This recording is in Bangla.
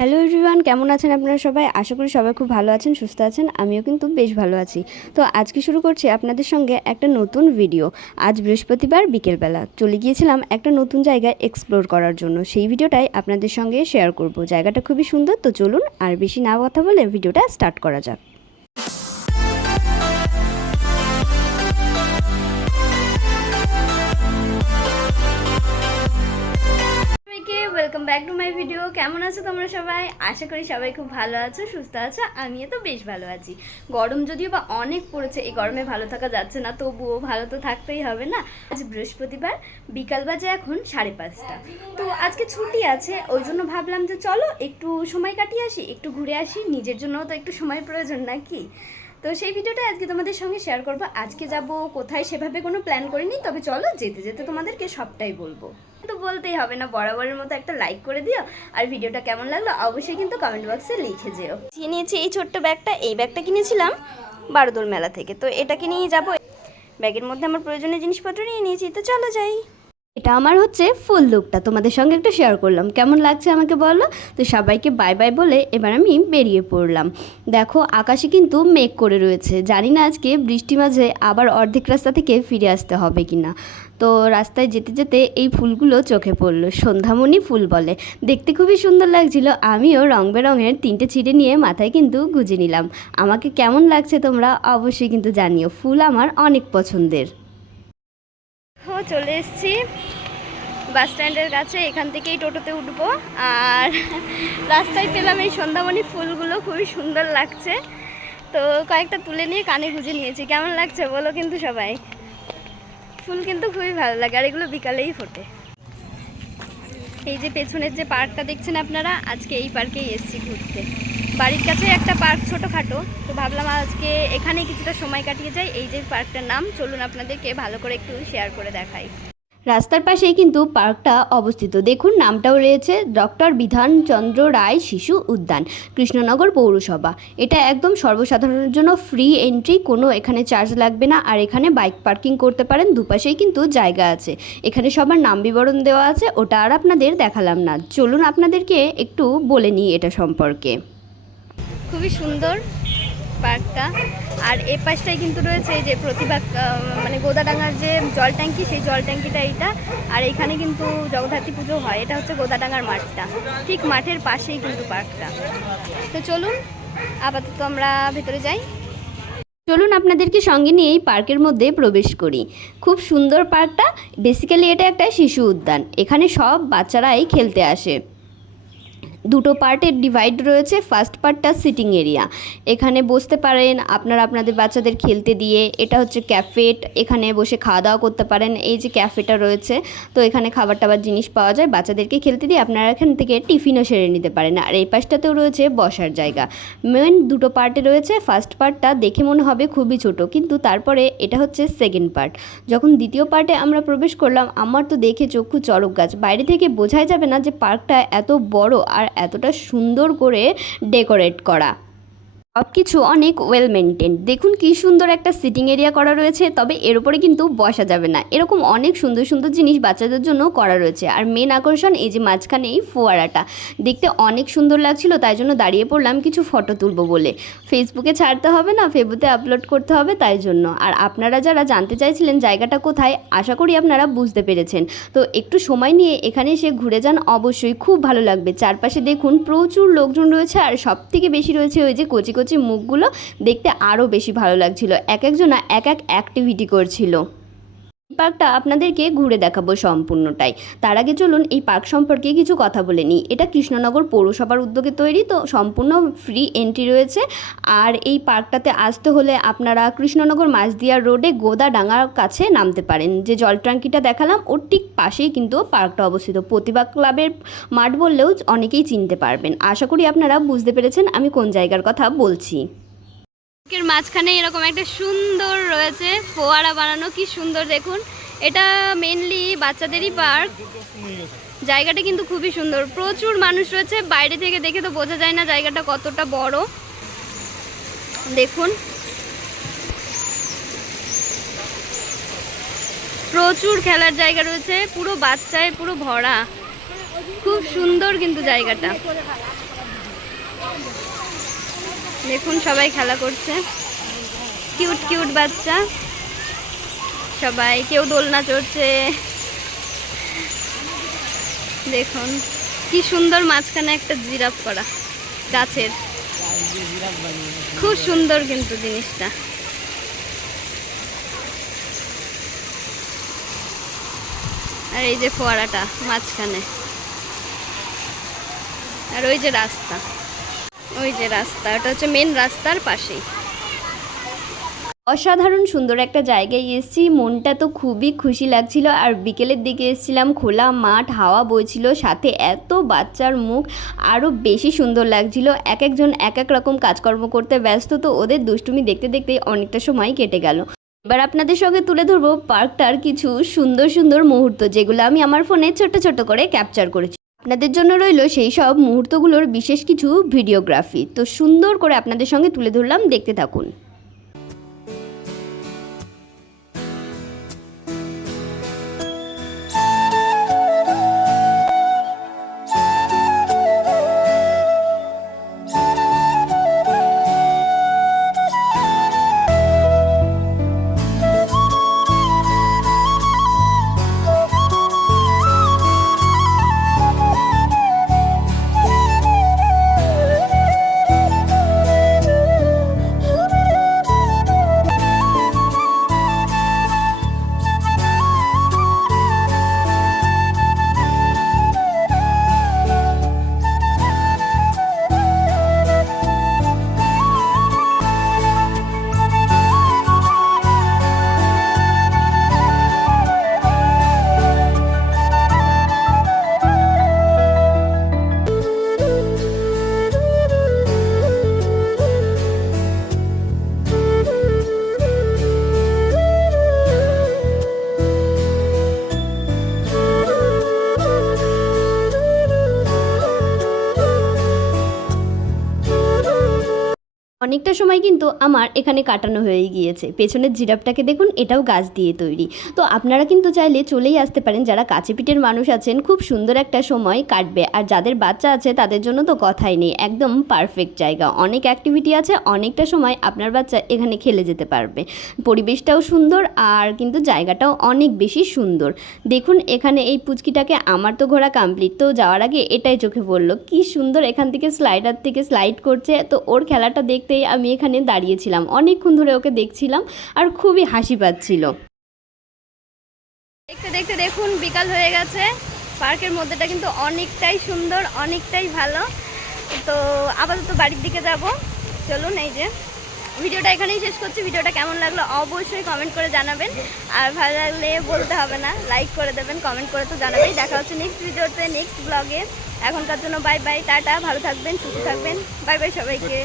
হ্যালো এভরিওয়ান, কেমন আছেন আপনারা সবাই? আশা করি সবাই খুব ভালো আছেন, সুস্থ আছেন। আমিও কিন্তু বেশ ভালো আছি। তো আজকে শুরু করছি আপনাদের সঙ্গে একটা নতুন ভিডিও। আজ বৃহস্পতিবার বিকেলবেলা চলে গিয়েছিলাম একটা নতুন জায়গায় এক্সপ্লোর করার জন্য। সেই ভিডিওটাই আপনাদের সঙ্গে শেয়ার করব। জায়গাটা খুবই সুন্দর, তো চলুন আর বেশি না কথা বলে ভিডিওটা স্টার্ট করা যাক। Welcome back to my video. কেমন আছো তোমরা সবাই? আশা করি সবাই খুব ভালো আছো, সুস্থ আছো। আমিও তো বেশ ভালো আছি। গরম যদিও বা অনেক পড়েছে, এই গরমে ভালো থাকা যাচ্ছে না, তবুও ভালো তো থাকতেই হবে না। আজ বৃহস্পতিবার, বিকাল বাজে এখন 5:30। তো আজকে ছুটি আছে, ওই জন্য ভাবলাম যে চলো একটু সময় কাটিয়ে আসি, একটু ঘুরে আসি। নিজের জন্যও তো একটু সময় প্রয়োজন নাকি? তো সেই ভিডিওটা আজকে তোমাদের সঙ্গে শেয়ার করবো। আজকে যাব কোথায় সেভাবে কোনো প্ল্যান করিনি, তবে চলো যেতে যেতে তোমাদেরকে সবটাই বলবো। তো বলতেই হবে না, বরাবরের মতো একটা লাইক করে দিও। আর ভিডিওটা কেমন লাগলো অবশ্যই কিন্তু কমেন্ট বক্সে লিখে যেও। নিয়েছি এই ছোট্ট ব্যাগটা। এই ব্যাগটা কিনেছিলাম বারোদোল মেলা থেকে, তো এটাকে নিয়ে যাবো। ব্যাগের মধ্যে আমার প্রয়োজনীয় জিনিসপত্র নিয়ে নিয়েছি, তো চলো যাই। এটা আমার হচ্ছে ফুল লুকটা তোমাদের সঙ্গে একটু শেয়ার করলাম। কেমন লাগছে আমাকে বলো। তো সবাইকে বাই বাই বলে এবার আমি বেরিয়ে পড়লাম। দেখো আকাশে কিন্তু মেঘ করে রয়েছে, জানি না আজকে বৃষ্টি মাঝে আবার অর্ধেক রাস্তা থেকে ফিরে আসতে হবে কি না। তো রাস্তায় যেতে যেতে এই ফুলগুলো চোখে পড়লো, সন্ধ্যামণি ফুল বলে। দেখতে খুবই সুন্দর লাগছিল। আমিও রং বেরঙের 3টে ছিঁড়ে নিয়ে মাথায় কিন্তু গুঁজে নিলাম। আমাকে কেমন লাগছে তোমরা অবশ্যই কিন্তু জানিও। ফুল আমার অনেক পছন্দের। চলে এসেছি বাস স্ট্যান্ডের কাছে, এখান থেকেই টোটোতে উঠবো। আর রাস্তায় পেলাম এই সন্ধ্যামণি ফুলগুলো, খুবই সুন্দর লাগছে। তো কয়েকটা তুলে নিয়ে কানে গুঁজে নিয়েছি। কেমন লাগছে বলো কিন্তু সবাই। ফুল কিন্তু খুবই ভালো লাগে, আর এগুলো বিকালেই ফোটে। এই যে পেছনের যে পার্কটা দেখছেন আপনারা, আজকে এই পার্কেই এসেছি ঘুরতে। বাড়ির কাছে একটা পার্ক ছোটোখাটো, তো ভাবলাম আজকে এখানে কিছুটা সময় কাটিয়ে যাই। এই যে পার্কটার নাম, চলুন আপনাদেরকে ভালো করে একটু শেয়ার করে দেখাই। রাস্তার পাশেই কিন্তু পার্কটা অবস্থিত। দেখুন নামটাও রয়েছে, ডক্টর বিধানচন্দ্র রায় শিশু উদ্যান, কৃষ্ণনগর পৌরসভা। এটা একদম সর্বসাধারণের জন্য ফ্রি এন্ট্রি, কোনো এখানে চার্জ লাগবে না। আর এখানে বাইক পার্কিং করতে পারেন, দুপাশেই কিন্তু জায়গা আছে। এখানে সবার নাম বিবরণ দেওয়া আছে, ওটা আর আপনাদের দেখালাম না। চলুন আপনাদেরকে একটু বলে নিই এটা সম্পর্কে। খুবই সুন্দর পার্কটা। আর এ পাশটাই কিন্তু রয়েছে এই যে প্রতিভা, মানে গোদাডাঙ্গার যে জল ট্যাঙ্কি, সেই জল ট্যাঙ্কিটা এইটা। আর এখানে কিন্তু জগদ্ধাত্রী পুজো হয়। এটা হচ্ছে গোদাডাঙ্গার মাঠটা, ঠিক মাঠের পাশেই কিন্তু পার্কটা। তো চলুন আপাতত আমরা ভেতরে যাই। চলুন আপনাদেরকে সঙ্গে নিয়ে এই পার্কের মধ্যে প্রবেশ করি। খুব সুন্দর পার্কটা। বেসিক্যালি এটা একটা শিশু উদ্যান, এখানে সব বাচ্চারাই খেলতে আসে। দুটো পার্টের ডিভাইড রয়েছে। ফার্স্ট পার্টটা সিটিং এরিয়া, এখানে বসতে পারেন আপনারা আপনাদের বাচ্চাদের খেলতে দিয়ে। এটা হচ্ছে ক্যাফেট, এখানে বসে খাওয়া দাওয়া করতে পারেন। এই যে ক্যাফেটা রয়েছে, তো এখানে খাবার টাবার জিনিস পাওয়া যায়। বাচ্চাদেরকে খেলতে দিয়ে আপনারা এখান থেকে টিফিনও সেরে নিতে পারেন। আর এই পাশটাতেও রয়েছে বসার জায়গা। মেন দুটো পার্টে রয়েছে। ফার্স্ট পার্টটা দেখে মনে হবে খুবই ছোট, কিন্তু তারপরে এটা হচ্ছে সেকেন্ড পার্ট। যখন দ্বিতীয় পার্টে আমরা প্রবেশ করলাম, আমার তো দেখে চক্ষু চড়ক গাছ। বাইরে থেকে বোঝাই যাবে না যে পার্কটা এত বড় আর এতটা সুন্দর করে ডেকোরেট করা। সব কিছু অনেক ওয়েল মেনটেন। দেখুন কি সুন্দর একটা সিটিং এরিয়া করা রয়েছে, তবে এর উপরে কিন্তু বসা যাবে না। এরকম অনেক সুন্দর সুন্দর জিনিস বাচ্চাদের জন্য করা রয়েছে। আর মেন আকর্ষণ এই যে মাঝখানে এই ফোয়ারাটা, দেখতে অনেক সুন্দর লাগছিল, তাই জন্য দাঁড়িয়ে পড়লাম কিছু ফটো তুলবো বলে। ফেসবুকে ছাড়তে হবে না, ফেসবুকে আপলোড করতে হবে, তাই জন্য। আর আপনারা যারা জানতে চাইছিলেন জায়গাটা কোথায়, আশা করি আপনারা বুঝতে পেরেছেন। তো একটু সময় নিয়ে এখানে এসে ঘুরে যান, অবশ্যই খুব ভালো লাগবে। চারপাশে দেখুন প্রচুর লোকজন রয়েছে, আর সব থেকে বেশি রয়েছে ওই যে কচি কচি মুখগুলো, দেখতে আরও বেশি ভালো লাগছিল। এক একজনা এক এক অ্যাক্টিভিটি করছিল। পার্কটা আপনাদেরকে ঘুরে দেখাবো সম্পূর্ণটাই। তার আগে চলুন এই পার্ক সম্পর্কে কিছু কথা বলে নিই। এটা কৃষ্ণনগর পৌরসভার উদ্যোগে তৈরি, তো সম্পূর্ণ ফ্রি এন্ট্রি রয়েছে। আর এই পার্কটাতে আসতে হলে আপনারা কৃষ্ণনগর মাঝদিয়া রোডে গোদাডাঙ্গার কাছে নামতে পারেন। যে জল ট্যাঙ্কিটা দেখালাম ওর ঠিক পাশেই কিন্তু পার্কটা অবস্থিত। প্রতিভা ক্লাবের মাঠ বললেও অনেকেই চিনতে পারবেন। আশা করি আপনারা বুঝতে পেরেছেন আমি কোন জায়গার কথা বলছি। পার্কের মাঝখানে এরকম একটা সুন্দর রয়েছে ফোয়ারা বানানো, কি সুন্দর দেখুন। এটা মেনলি বাচ্চাদেরই পার্ক। জায়গাটা কিন্তু খুবই সুন্দর, প্রচুর মানুষ রয়েছে। বাইরে থেকে দেখে তো বোঝা যায় না জায়গাটা কতটা বড়। দেখুন প্রচুর খেলার জায়গা রয়েছে, পুরো বাচ্চায় পুরো ভরা। খুব সুন্দর কিন্তু জায়গাটা। দেখুন সবাই খেলা করছে, কিউট কিউট বাচ্চা সবাই, কেউ দোলনা চড়ছে। দেখুন কি সুন্দর, মাঝখানে একটা জিরাফ করা গাছের, খুব সুন্দর কিন্তু জিনিসটা। আর এই যে ফোয়ারাটা মাঝখানে, আর ওই যে রাস্তা, ওই যে রাস্তা, ওটা হচ্ছে মেন রাস্তার পাশেই। অসাধারণ সুন্দর একটা জায়গায় এসেছি, মনটা তো খুবই খুশি লাগছিল। আর বিকেলের দিকে এসেছিলাম, খোলা মাঠ, হাওয়া বইছিল, সাথে এত বাচ্চার মুখ আরও বেশি সুন্দর লাগছিল। এক একজন এক এক রকম কাজকর্ম করতে ব্যস্ত, তো ওদের দুষ্টুমি দেখতে দেখতে অনেকটা সময় কেটে গেল। এবার আপনাদের সঙ্গে তুলে ধরবো পার্কটার কিছু সুন্দর সুন্দর মুহূর্ত, যেগুলো আমি আমার ফোনে ছোট ছোট করে ক্যাপচার করেছি। আপনাদের জন্য রইল সেই সব মুহূর্তগুলোর বিশেষ কিছু ভিডিওগ্রাফি। তো সুন্দর করে আপনাদের সঙ্গে তুলে ধরলাম, দেখতে থাকুন। অনেকটা সময় কিন্তু আমার এখানে কাটানো হয়ে গিয়েছে। পেছনের জিরাফটাকে দেখুন, এটাও গাছ দিয়ে তৈরি। তো আপনারা কিন্তু চাইলে চলেই আসতে পারেন, যারা কাছে পিঠের মানুষ আছেন, খুব সুন্দর একটা সময় কাটবে। আর যাদের বাচ্চা আছে তাদের জন্য তো কথাই নেই, একদম পারফেক্ট জায়গা। অনেক অ্যাক্টিভিটি আছে, অনেকটা সময় আপনার বাচ্চা এখানে খেলে যেতে পারবে। পরিবেশটাও সুন্দর, আর কিন্তু জায়গাটাও অনেক বেশি সুন্দর। দেখুন এখানে এই পুচকিটাকে, আমার তো ঘোরা কমপ্লিট, তো যাওয়ার আগে এটাই চোখে পড়লো, কি সুন্দর এখান থেকে স্লাইডার থেকে স্লাইড করছে। তো ওর খেলাটা দেখতে আমি এখানে দাঁড়িয়েছিলাম, অনেকক্ষণ ধরে ওকে দেখছিলাম, আর খুবই হাসি পাচ্ছিল। দেখতে দেখতে দেখুন বিকাল হয়ে গেছে। পার্কের মধ্যেটা কিন্তু অনেকটাই সুন্দর, অনেকটাই ভালো। তো আপাতত বাড়ির দিকে যাব, চলুন। এই যে ভিডিওটা এখানেই শেষ করছি। ভিডিওটা কেমন লাগলো অবশ্যই কমেন্ট করে জানাবেন, আর ভালো লাগলে বলতে হবে না, লাইক করে দেবেন, কমেন্ট করে তো জানাবেন। দেখা হচ্ছে নেক্সট ভিডিওতে, নেক্সট ব্লগে। এখনকার জন্য বাই বাই, টাটা, ভালো থাকবেন, সুস্থ থাকবেন, বাই বাই সবাইকে।